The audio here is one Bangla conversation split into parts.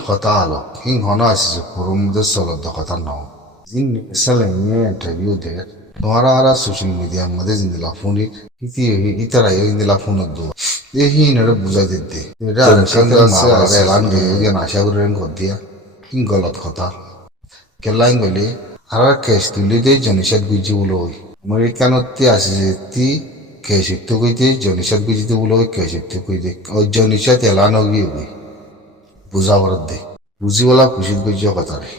কথা আলো হিং হন আসিছে পুরুম মধ্যে চলত কথা নাও জিন সালে ইন্টারভিউ দে তোমারা আর সোশ্যাল মিডিয়ার মধ্যে জিন্দিলা ফোনি ইতারা জিন্দিলা ফোনত দো এ হিনরে বুঝাই দিতে এটা আর কাঙ্গা মারে এলান দিয়ে জ্ঞান আশা করে ঘর দিয়া হিং গলত কথা কেলাইন গলি আর কেস তুলি দে জনিষাদ বুঝি বলো আমেরিকানতে আসিছে তি কেশিপ্ত কইতে জনিষাদ বুঝিতে বলো কেশিপ্ত কইতে ও জনিষাদ এলান গিয়ে বুঝা বরাদ দে বুঝিবলা খুশিত বুঝিও কথা রে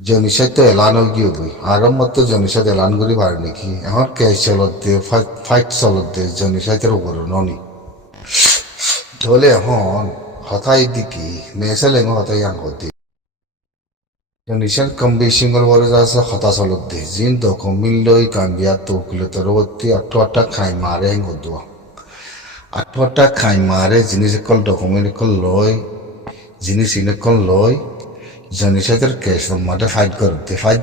জনিষাদ তো এলান গিয়ে বই আরম্ভ তো জনিষাদ এলান করি পারে নাকি এখন কেস চলত দে ফাইট চলত দে জনিষাদের উপরে ননি তাহলে এখন হঠাৎ দিকে নেশালে হঠাৎ ইয়াং হতে জনিষাদ কম বেশি করে যাচ্ছে হতা চলত দে জিন দখম মিললই কাম্বিয়া তৌকিলে তরবর্তী আঠটা খাই মারে হেঙ্গ দোয়া আঠটা খাই মারে জিনিস কল ডকুমেন্ট কল লয় জিনিস ইনেকল লয় জনিষাদের কেস মাঠে ফাইট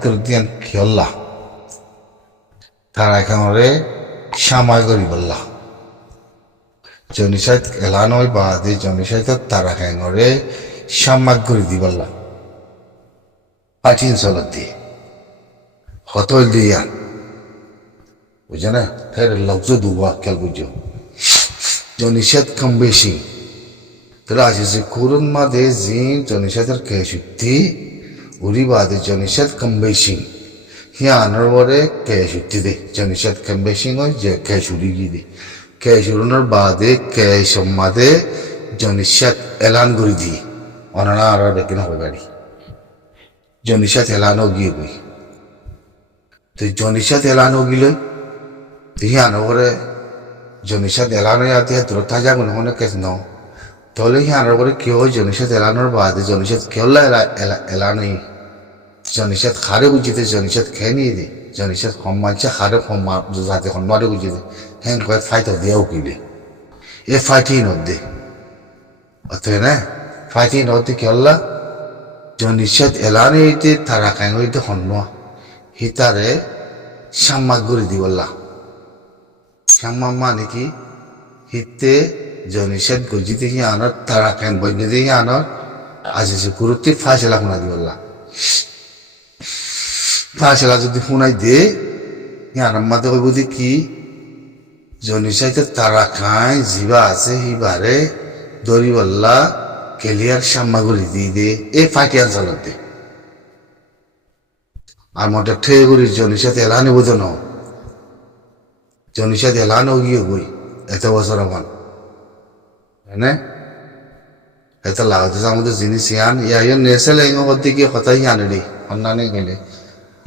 করে দিয়ে খেললা তারা এখানে সামায় করি বললা জনিষাদ এলানয় বাদে জনিষাদ তারা এখানে সামাক করে দি বললা পাঠিন চলত দিয়ে হতল দিয়া বুঝে না ফের লফজ দুবা খেল বুঝো জনিষাদ কম বেশি তাহলে আসিছে করুন মাদে জিন জনিষাদের কেশুক্তি উড়ি বাদে জনিষাদ কম বেশি হিয়া আনার পরে কেশুক্তি দে জনিষাদ কম বেশি হয় যে কেশুরি গিয়ে দে কেশুরুনের বাদে কেশমাদে জনিষাদ এলান করে দিয়ে অনানা আর বেকিন হবে গাড়ি জনিষাদ এলানও গিয়ে বই তো জনিষাদ এলানও গিল হিয়া আনার পরে জনিষাদ এলানো ইয়াতে দূরত থাকা কোনো কেস নাও তাহলে হিয়ানোর পরে কেউ জনিষাদ এলানোর বাদে জনিষাদ কেউলা এলানোই জনিষাদ খারে বুঝিতে জনিষাদ খেয়ে নিয়ে দি জনিষাদ সম্মানছে খারে যাতে সন্মানে বুঝিতে হ্যাঁ কয়ে ফাইট দিয়ে উকিলে এ ফাইটই নদে অতএব না ফাইটই নদে কেউলা জনিষাদ এলানো হইতে তারা কাং হইতে সন্মা হিতারে সাম্মাক করে দি বললা সাম্মা মানে কি হিতে জনিষাদ গজিতে আনার তারা কেন বইতে আনার আসিছে গুরুত্বে ফাঁসেলা শুনা দি বললা ফাঁসেলা যদি শুনাই দে আনার মাঝে কইব দি কি জনিষাদ তারা খায় জিবা আছে হিবারে দরি বললা কেলিয়ার সাম্মা করে দিয়ে দে এ ফাটিয়ার চলত দে আর মোটা ঠেয়ে করি জনিষাদ এলানি বোঝো ন জনিষাদ এলানো গিয়ে বই এত বছর আমার হ্যাঁ এত লাগতে আমাদের জিনিস ইয়ান ইয়া নেসেল এঙ্গি গিয়ে কথাই আনে অন্যান্য গেলে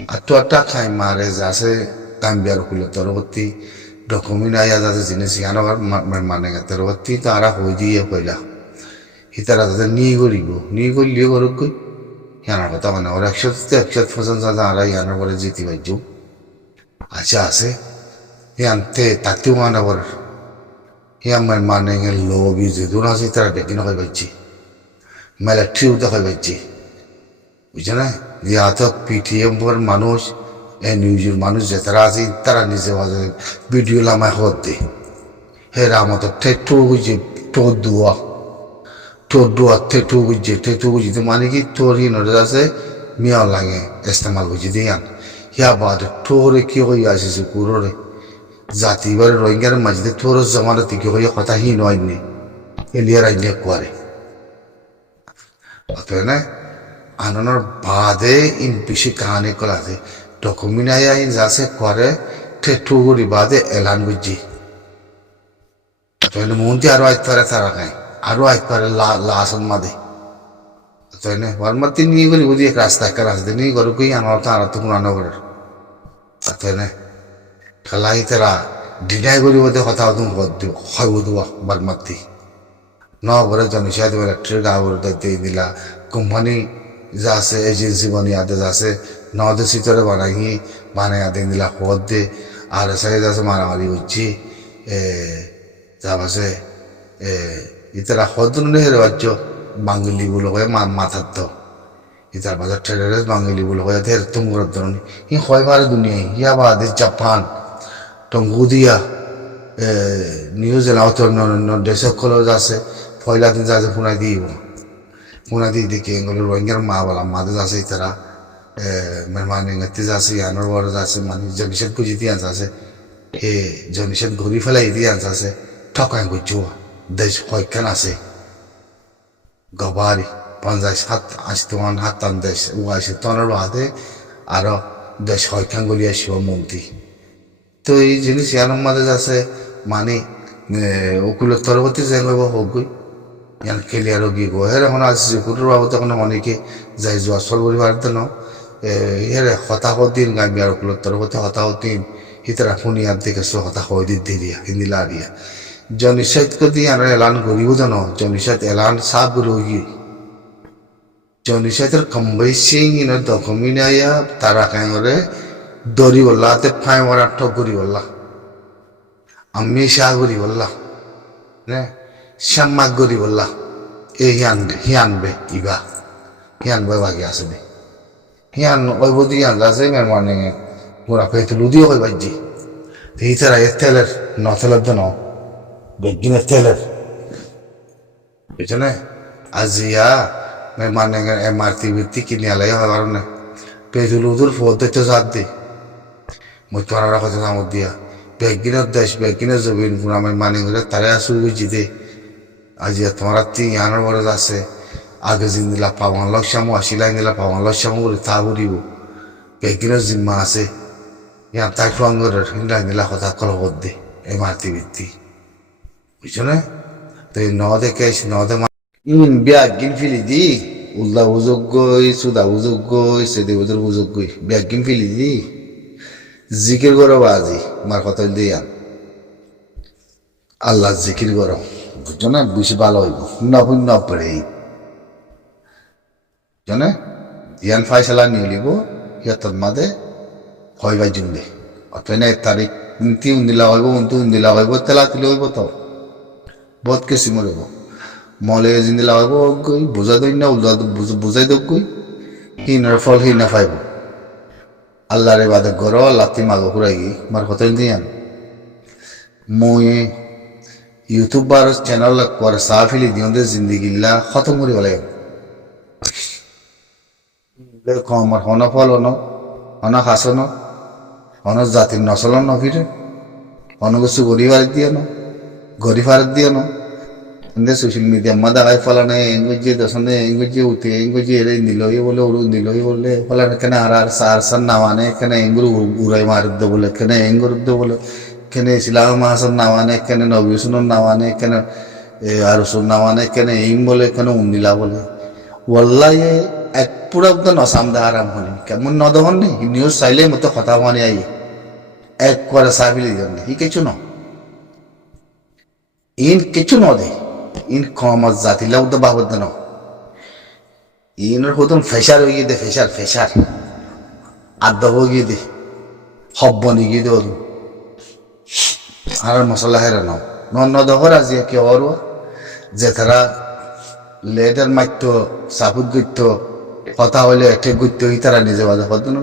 আটটা খাই মারে যাচ্ছে কাম্বিয়ার কুলে তরবর্তী ডকুমেন্ট আয়া যাতে জিনিস ইয়ান মানে তরবর্তী তারা হয়ে দিয়ে কইলা হিতারা তাদের নিয়ে করিব নিয়ে করলিও করুক গই ইয়ানার কথা মানে ওর 100% যাতে আরা ইয়ানোর পরে জিতি পাইছ আচ্ছা আছে ইয়ানতে তাতেও মানে আবার হিয়া মানে লোভি যেদুন আছে তারা ডেকিন হয়ে পাইছি মিলিটারিও দেখা পাইছি বুঝছে না ইয়াত পিটিএম পর মানুষ এ নিউজের মানুষ যে তারা আছে তারা নিজে মাঝে ভিডিও লামায় হত দে হেরা মতো ঠেটু বুঝছে টোর দোয়া ঠেটু বুঝছে মানে কি তোর হিনরে আছে মিয়া লাগে ইস্তেমাল বুঝি দিয়ান হিয়া বাদ টোরে কি হয়ে আসিছে কুরোরে জাতি এবার রোহিঙ্গার মাঝে তোর জমানো থেকে হয়ে কথা হীন হয়নি এলিয়ার আইনে করে অতএব না আনানোর বাদে ইন বেশি কাহানি কলাতে ডকুমেন্ট আয়া ইন যাচ্ছে করে ঠেটুগুড়ি বাদে এলান বুঝছি অতএব মন্ত্রী আরো আইতে পারে তারা খায় আরো আইতে পারে লাসন মাদে অতএব না বর্মাতি নিয়ে করি বুঝি এক রাস্তা নিয়ে করো কই আনার তো আর তো কোনো করে অতএব না খেলাই তারা ডিনাই করি বোধে কথা হয় বোধবা বারমাতি ন বলে জনিষাদ ইলেকট্রিক আবরতে দিলা কোম্পানি যা আছে এজেন্সি বনিয়াতে যাচ্ছে নদে সিতরে বানাইয়াতে দিলা পদ দে আর সাইড আছে মারামারি হচ্ছে যা আছে ইতারা হদনে হেরে বাচ্চ বাঙালি বলে হয় মাথার তো ইতার বাজার টেরারিস্ট বাঙালি বলে হয় হের তুমগুর ধরনের ই হয় পারে দুনিয়ায় ইয়া বাদে জাপান টঙ্গুদিয়া নিউজিল্যান্ড দেশ কলেজ আছে পয়লা দিন যাতে শুনাই দিব una di che ngolo ronger ma wala ma da sai tara মেহমানি ngati jase anor bor jase mani jonishet ko jiti an jase e jonishet gori felai di an jase ঠকাই গুজো দেশ কয়খান আছে গবারি 50-60 হাত টান দেশ উয়াশি টনের বাদে আরো দেশ কয়খান গলিয়া শিব মন্ত্রী তো এই জিনিস ইয়ানোর মাঝে আছে মানে উকুলের তরবতী যাই গব হোক গই ইয়ান ক্লিয়ার গিয়ে গো হের এখন আসছে কুটুর বাবু তখন অনেকে যাই যোৱা চল পরিবার দেন হেরে হতাহত দিন গামি আর উকুলের তরবতী হতাহত দিন হিতরা ফুনিয়ার দিকে সো হতাহত দিদিয়া হিন্দিলা দিয়া জনিসাইত কদি আর এলান গরিব জান জনিসাইত এলান সাব রোগী জনিসাইতের কম্বাই সিং ইনার দকমিনাইয়া তারা কাঙ্গরে দরি বললা তে ফাই মারা ঠক করি বললা আমি শাহ করি বললা নে শ্যামাক করি বললা এই হিয়ানবে ইবা হিয়ানবে বাকি আছে দে হিয়ান ওই বদি হিয়ান আছে মানে পুরা পেতে লুদিও কই বাজি এই তারা এর তেলের নতেলের জন্য বেগিনের তেলের বুঝছো আজিয়া মানে এমআরটি ভিত্তি কিনে আলাই হওয়ার কারণে পেতে লুদুর ফোতে তো সাথ দে মই করার কথা নামত দিয়া বেগিনের দেশ বেগিনের জমিন পুরা মানে তারে আসু বুঝিতে আজিয়া তোমার ইয়ানোর বড় আছে আগে জিন দিলা পাওয়ান লক্ষামো আসিলাই দিলা পাওয়ান লক্ষামো বলে তা বুড়িব বেগিনের জিম্মা আছে ইয়ান তাই ফাঙ্গরের হিন্দাই দিলা কথা কলবত দে এমআরটি ভিত্তি বুঝছো না তো এই দেখে ইন ব্যাগিন ফিলি দি উল্লা উযোগ্যই সুদা উযোগ্যই সেদে উজোর উযোগ্যই ব্যাগিন ফিলি দি জিকির করো বাজি মার কথা দিয়া আল্লাহ জিকির করো বুঝছো না বেশি ভালো হইব নপুণ্য পড়ে জানে ইয়ান ফাইসলা নিয়ে লিব ইয়াতর মাদে হইবাই জুনবে অথবা না তারিখ উন্তি উন্দিলা হইব উন্দিলা হইব তেলা তিলে হইব তো বহুত কেসি মরিব মলে জিন্দিলা হইব গই বুঝাই দই না বুঝাই দোক গই হিনার ফল হিনা ফাইব আল্লাহরে বাদে গর লাতি মাগো ঘুরাই গি মার হোটেল দিয়ান মই ইউটিউবার চ্যানেল করে সাফিলি দিওঁতে জিন্দিগিল্লা খতম করি বলে আমার হন ফল হন হন হাসন হন জাতির নচলন নফিরে হন কিছু গরিবার দিয়ে ন গরিবার দিয়ে ন 근데 소셜 미디어 마다 가이 팔아네 앵구지 দশনে 앵구지 উঠে 앵구지 এরে নিলই বলে উড়ু নিলই বলে ফলানে কেন আর সারসন নামানে কেন এঙ্গুর উড়াই মারদ বলে কেন এঙ্গুরদ বলে কেন ইসলাম মাহাসন নামানে কেন নবিসুন নামানে কেন আর সুন নামানে কেন ইম বলে কেন উন্দিলা বলে ওয়াল্লাহি এক পুরা তো নসাম দা আরাম হনি কেমন নদহন নি নিউজ চাইলে মতো কথা মানে আই এক করে সাবিলি জন হি কিছু ন ইন কিছু ন দে ইন কমত জাতিলাও তো বাবদ ন ইনর হতন ফেসার হয়ে দে ফেসার আদ্দ হয়ে দে হব্বনি গিয়ে দে আর মশলা হেরে নাও নদহর আজি কে ওর যে তারা লেডার মাইত সাপুত গইত কথা হইলে এঠে গইত ই তারা নিজে বাজা হতো না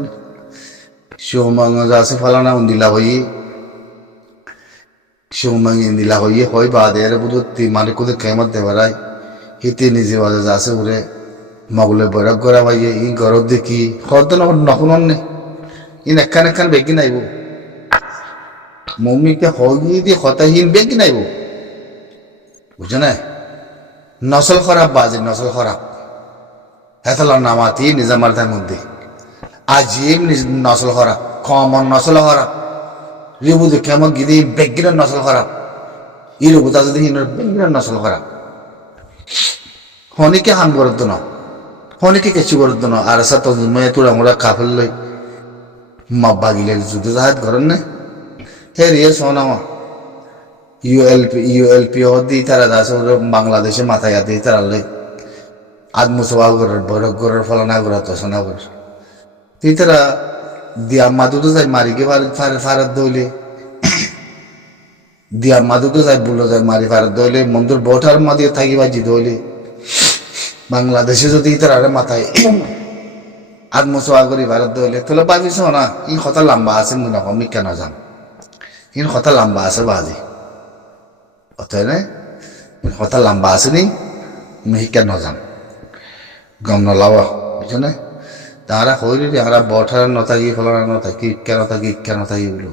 শিবমঙ্গ আছে ফলানা উন্দিলা হই শিবমঙ্গ ইন্দিলা হই হয় বাদে এর বুধতি মালিক ওদের কেমত দেবারাই হিতে নিজে বাজা আছে উরে মগলে বৈরাগ করা ভাইয়ে ই গরব দেখি হতো না নকুন নে ইন একখান বেগি নাইব মম্মিকে হই দিয়ে হতাহীন বেগি নাইব বুঝছো না নসল খারাপ বাজে নসল খারাপ হেতলার নামাতি নিজামারদার মধ্যে আজিম নসল খারাপ কমন নসল খারাপ রিবুদে কেমন গিদি বেগিনের নসল খারাপ ই রিবুতা যদি হিনের বেগিনের নসল খারাপ হনিকে হান করত না হনিকে কিছু করত না আর সাথে মেয়ে তোরা মোরা কাফেল লই মাব্বা গিলে যুদ্ধ জাহাজ করেন না হে রিয়ে সোনামা ইউএলপি হদি তারা দাসে বাংলাদেশে মাথায় আদি তারা লই আদমুসবা গরের বরক গরের ফলানা গর তো সোনা গর তুই তারা দিয়া মাদু তো যাই মারিকে ফারাত দইলে দিয়া মাদু তো যাই বললো যাই মারি ফারাত দইলে মন্দুর বটার মাদিয়ে থাকি বাজি দইলে বাংলাদেশে যদি তারা মাথায় আদমুসবা করি ভারত দইলে তাহলে বাজিস না ই কথা লম্বা আছে মুনা কমি কেন যান ইন কথা লম্বা আছে বাজি অতএব কথা লম্বা আছে নি মিহি কেন যান গম নলাবা বুঝছনে তাহারা কইলি তাহারা বঠার নথাকি ফলার নথাকি কেন থাকি বলো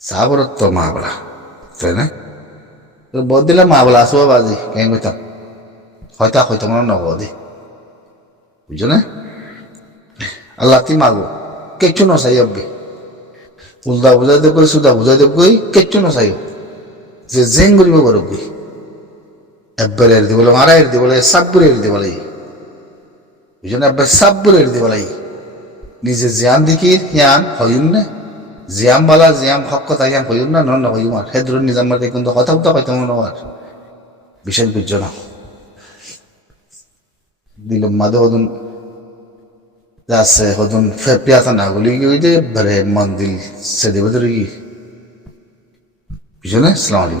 সাবরত তো মা বলা তাই না বদ দিলে মা বলা আসবো বাজি কেন কইতাম হয়তো মনে নবদি বুঝছো না আল্লাহ তি মাগো কিচ্ছু নসাই অব্বে উল্টা বুঝাইতে কই সুদা বুঝাইতে কই কিচ্ছু নসাই যে জেং করিব বড় কই একবার এর দি বলে মারা এর দি বলে সাব্বুর এর দি বলে বুঝছো না একবার সাব্বুর এর দি বলে নিজে জিয়ান দেখি হিয়ান হইন না জিয়াম বালা জিয়াম হক কথা হিয়ান হইন না নন হইম আর হেদ্র নিজাম মারতে কিন্তু কথা তো হয়তো মনে আর বিশেষ বুঝছো না দিল মাদে হদুন যাচ্ছে হদুন পেঁয়াজা না গুলি কি ওই যে মন্দির সে দেবে কি বুঝছো না? আসসালামু আলাইকুম।